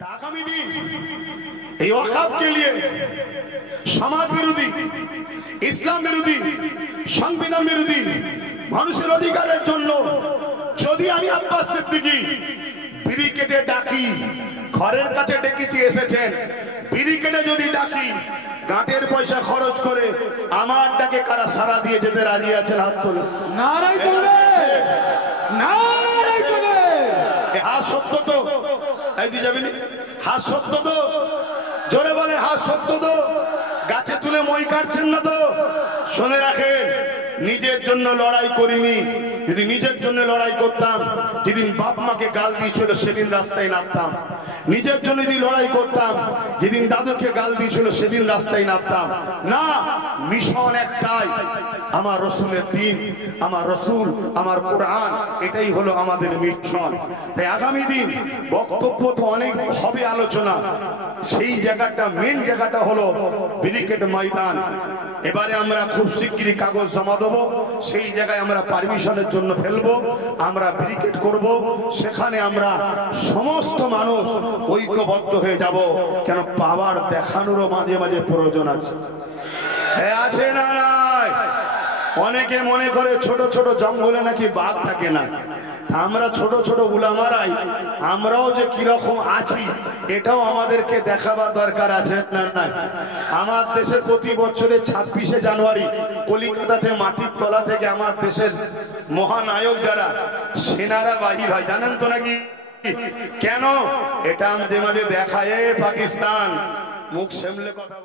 आगामी दिन এই ওয়াকফকে নিয়ে সমাজ বিরোধী, ইসলাম বিরোধী, সংবিধান বিরোধী, মানুষের অধিকারের জন্য যদি আমি আব্বাস সিদ্দিকী ব্যারিকেডে ডাকি, ঘরের কাছে ডেকেছি এসেছেন, ব্যারিকেডে যদি ডাকি, গাঁটের পয়সা খরচ করে আমার ডাকে কারা সারা দিয়ে যেতে রাজি আছেন? হাত তোলেন। নারায়ে তাকবীর, নারায়ে তাকবীর। এই হাত সত্য তো? এই যে যাবেন হাত সত্য তো? জোরে বলে হাত সত্য তো? গাছে তুলে মই কাটছেন না তো? শুনে রাখেন, নিজের জন্য লড়াই করিনি। যদি নিজের জন্য লড়াই করতাম, যেদিন বাপ মাকে গাল দিয়েছিল সেদিন রাস্তায় নামতাম। নিজের জন্য যদি লড়াই করতাম, যেদিন দাদুকে গাল দিয়েছিল সেদিন রাস্তায় নামতাম না। মিশন একটাই, আমার রসুলের দিন, আমার রসুল, আমার কোরআন, এটাই হলো আমাদের মিশন। তাই আগামী দিন বক্তব্য তো অনেক হবে, আলোচনা, সেই জায়গাটা মেন জায়গাটা হলো ব্যারিকেড ময়দান। এবারে আমরা খুব শিগগিরই কাগজ জমা দেবো, সেই জায়গায় আমরা পারমিশনের জন্য ফেলবো, আমরা ব্যারিকেড করব, সেখানে আমরা সমস্ত মানুষ ঐক্যবদ্ধ হয়ে যাব। কেন পাওয়ার দেখানোরও মাঝে মাঝে প্রয়োজন আছে, আছে না নাই? অনেকে মনে করে ছোট ছোট জঙ্গলে নাকি বাঘ থাকে না। আমরা ছোট ছোট উলামারাই আমরাও যে কিরকম আছি এটাও আমাদেরকে দেখাবার দরকার আছে না নাই? আমার দেশের প্রতি বছরে 26শে জানুয়ারি কলিকাতাতে মাটির তলা থেকে আমার দেশের মহানায়ক যারা সেনারা বাহির হয়, জানেন তো নাকি? কেন? এটা আমাদের মাঝে দেখায় পাকিস্তান মুখ সামলে কথা